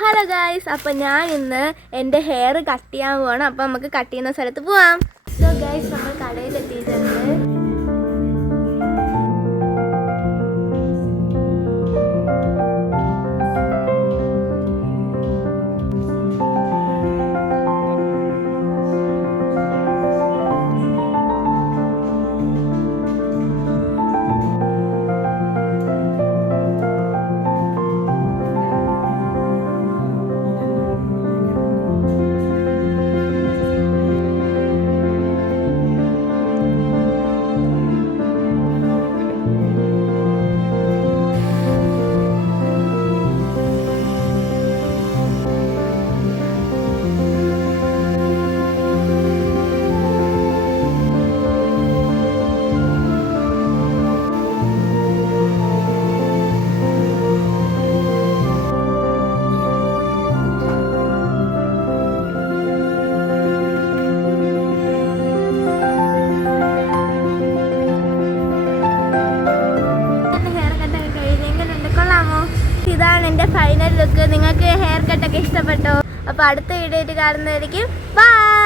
Hello guys, അപ്പം ഞാൻ ഇന്ന് എൻ്റെ ഹെയർ കട്ട് ചെയ്യാൻ പോകണം. അപ്പം നമുക്ക് കട്ട് ചെയ്യുന്ന സ്ഥലത്ത് പോവാം. സോ ഗായ്സ്, നമ്മൾ കടയിലെത്തിയിട്ടുണ്ട്. ഇതാണ് എൻ്റെ ഫൈനൽ ലുക്ക്. നിങ്ങൾക്ക് ഹെയർ കട്ടൊക്കെ ഇഷ്ടപ്പെട്ടോ? അപ്പോൾ അടുത്ത വീഡിയോയിൽ കാണുന്നതായിരിക്കും. ബൈ.